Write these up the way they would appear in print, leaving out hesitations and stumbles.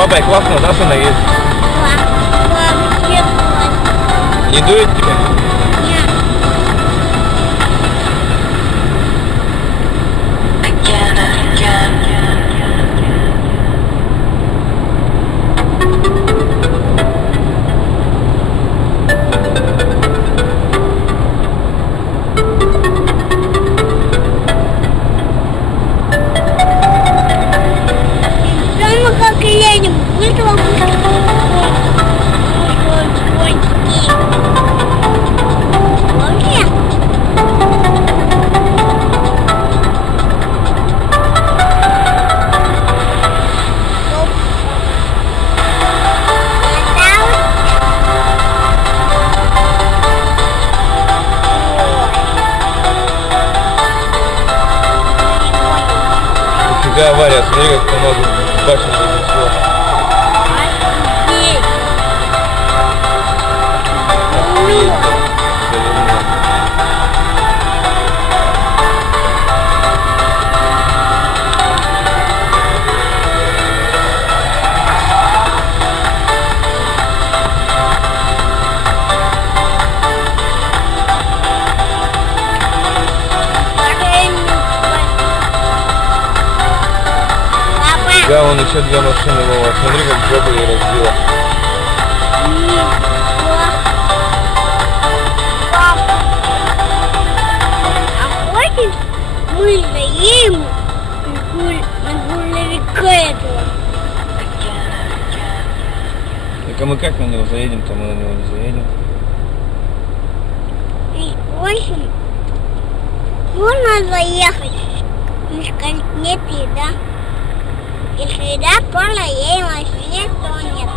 Папа, классно, да, что она есть? Вообще классно. Не дует тебя? Нет. Прямо как Ленин. Быстро, быстро. Нифига авария, смотри, как много башен занесло. Да, вон еще две машины, Вова. Смотри, как жопу ей разбила. А хочешь, мы заедем на грузовика этого? Так а мы как на него заедем-то? Мы на него не заедем. И очень можно заехать. Мы сказать, нет, и да. Если да, то заедем, а если нет, то нет.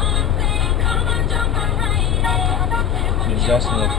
Нельзя снять.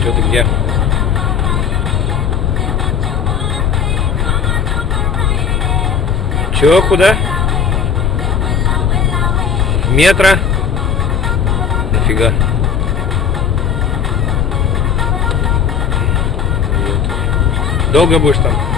Что ты где? Чё, куда? Метро? Нафига? Долго будешь там?